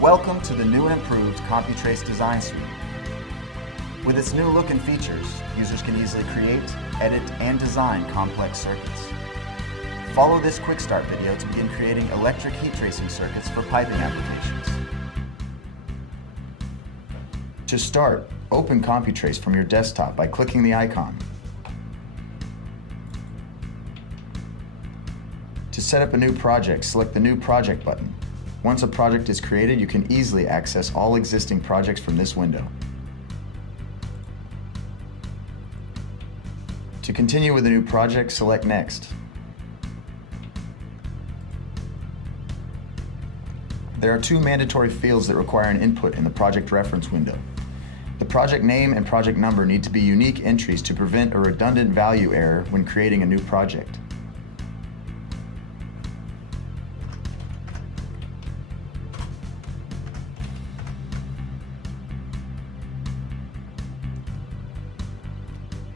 Welcome to the new and improved CompuTrace design suite. With its new look and features, users can easily create, edit, and design complex circuits. Follow this Quickstart video to begin creating electric heat tracing circuits for piping applications. To start, open CompuTrace from your desktop by clicking the icon. To set up a new project, select the New Project button. Once a project is created, you can easily access all existing projects from this window. To continue with a new project, select Next. There are two mandatory fields that require an input in the project reference window. The project name and project number need to be unique entries to prevent a redundant value error when creating a new project.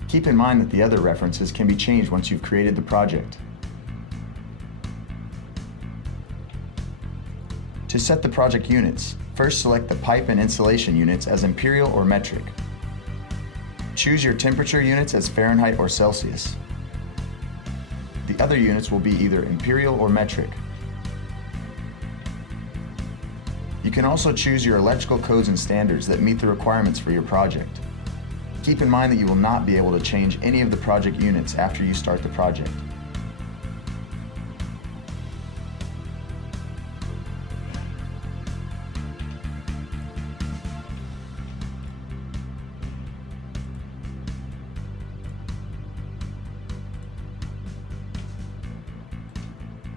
Keep in mind that the other references can be changed once you've created the project. To set the project units, first select the pipe and insulation units as imperial or metric. Choose your temperature units as Fahrenheit or Celsius. The other units will be either imperial or metric. You can also choose your electrical codes and standards that meet the requirements for your project. Keep in mind that you will not be able to change any of the project units after you start the project.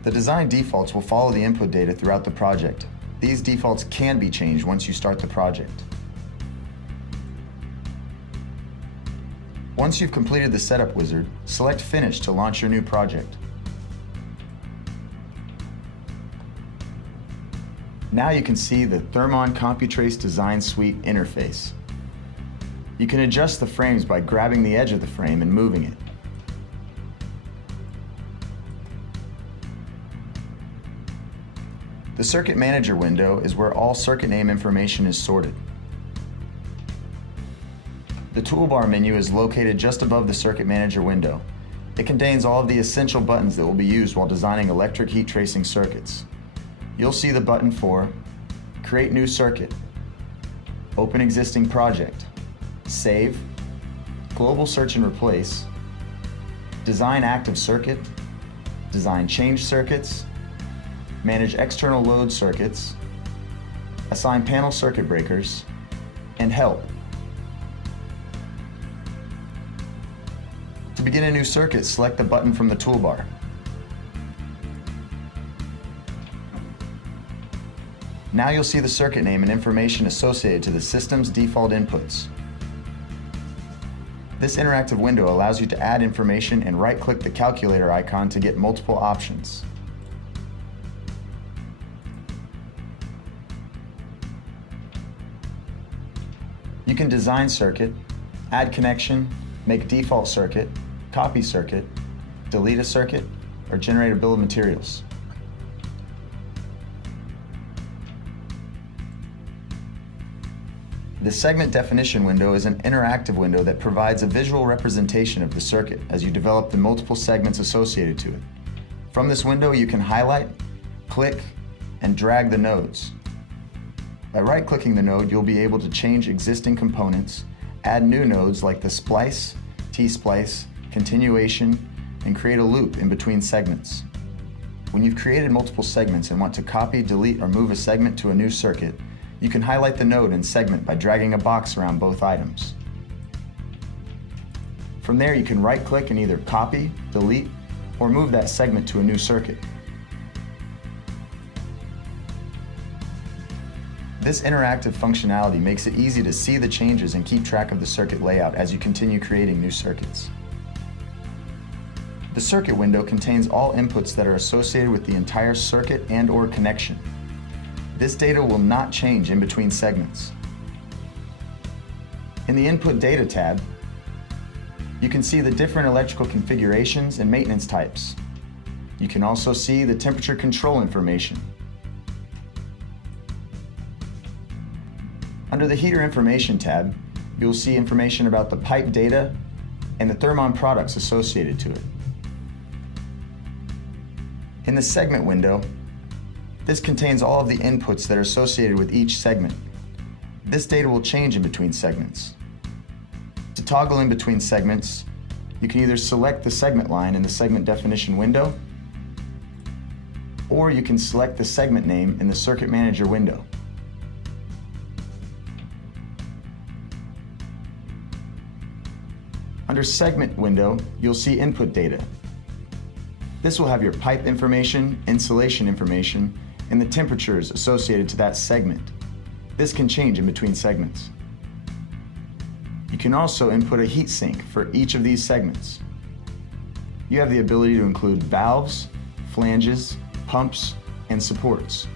The design defaults will follow the input data throughout the project. These defaults can be changed once you start the project. Once you've completed the setup wizard, select Finish to launch your new project. Now you can see the Thermon CompuTrace Design Suite interface. You can adjust the frames by grabbing the edge of the frame and moving it. The Circuit Manager window is where all circuit name information is sorted. The toolbar menu is located just above the Circuit Manager window. It contains all of the essential buttons that will be used while designing electric heat tracing circuits. You'll see the button for Create New Circuit, Open Existing Project, Save, Global Search and Replace, Design Active Circuit, Design Change Circuits, Manage External Load Circuits, Assign Panel Circuit Breakers, and Help. To begin a new circuit, select the button from the toolbar. Now you'll see the circuit name and information associated to the system's default inputs. This interactive window allows you to add information and right-click the calculator icon to get multiple options. You can design circuit, add connection, make default circuit, copy circuit, delete a circuit, or generate a bill of materials. The segment definition window is an interactive window that provides a visual representation of the circuit as you develop the multiple segments associated to it. From this window, you can highlight, click, and drag the nodes. By right-clicking the node, you'll be able to change existing components, add new nodes like the splice, T-splice, continuation, and create a loop in between segments. When you've created multiple segments and want to copy, delete, or move a segment to a new circuit, you can highlight the node and segment by dragging a box around both items. From there, you can right-click and either copy, delete, or move that segment to a new circuit. This interactive functionality makes it easy to see the changes and keep track of the circuit layout as you continue creating new circuits. The circuit window contains all inputs that are associated with the entire circuit and/or connection. This data will not change in between segments. In the Input Data tab, you can see the different electrical configurations and maintenance types. You can also see the temperature control information. Under the Heater Information tab, you'll see information about the pipe data and the Thermon products associated to it. In the Segment window, this contains all of the inputs that are associated with each segment. This data will change in between segments. To toggle in between segments, you can either select the segment line in the Segment Definition window, or you can select the segment name in the Circuit Manager window. Under Segment window, you'll see input data. This will have your pipe information, insulation information, and the temperatures associated to that segment. This can change in between segments. You can also input a heat sink for each of these segments. You have the ability to include valves, flanges, pumps, and supports.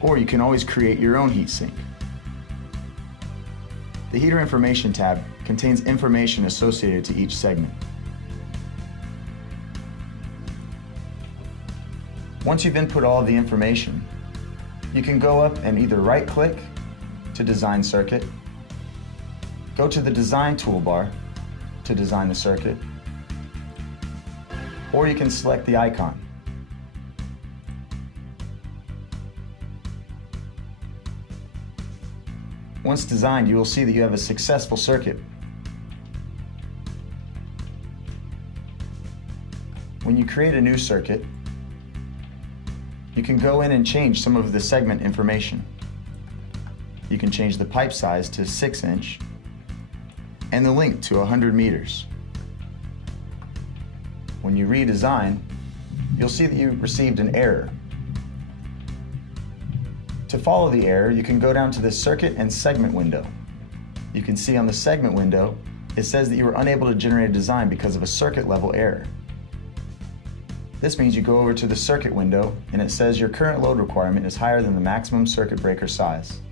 Or you can always create your own heat sink. The Heater Information tab contains information associated to each segment. Once you've input all of the information, you can go up and either right-click to design circuit, go to the Design toolbar to design the circuit, or you can select the icon. Once designed, you will see that you have a successful circuit. When you create a new circuit, you can go in and change some of the segment information. You can change the pipe size to 6-inch and the length to 100 meters. When you redesign, you'll see that you received an error. To follow the error, you can go down to the Circuit and Segment window. You can see on the Segment window, it says that you were unable to generate a design because of a circuit level error. This means you go over to the Circuit window and it says your current load requirement is higher than the maximum circuit breaker size.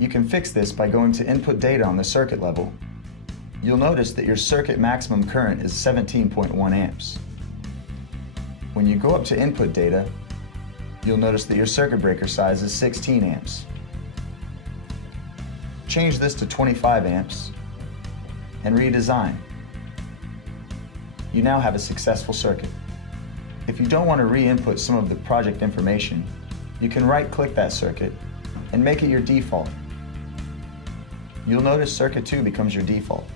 You can fix this by going to Input Data on the circuit level. You'll notice that your circuit maximum current is 17.1 amps. When you go up to Input Data, you'll notice that your circuit breaker size is 16 amps. Change this to 25 amps and redesign. You now have a successful circuit. If you don't want to re-input some of the project information, you can right-click that circuit and make it your default. You'll notice Circuit 2 becomes your default.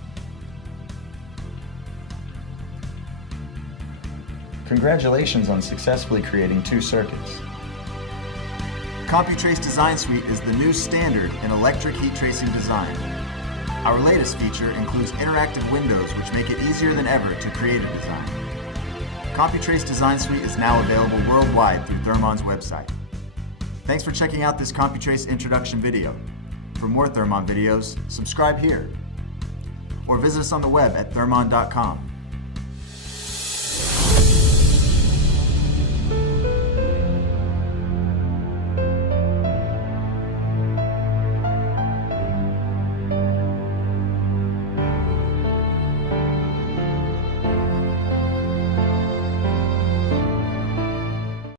Congratulations on successfully creating 2 circuits. CompuTrace Design Suite is the new standard in electric heat tracing design. Our latest feature includes interactive windows which make it easier than ever to create a design. CompuTrace Design Suite is now available worldwide through Thermon's website. Thanks for checking out this CompuTrace introduction video. For more Thermon videos, subscribe here or visit us on the web at thermon.com.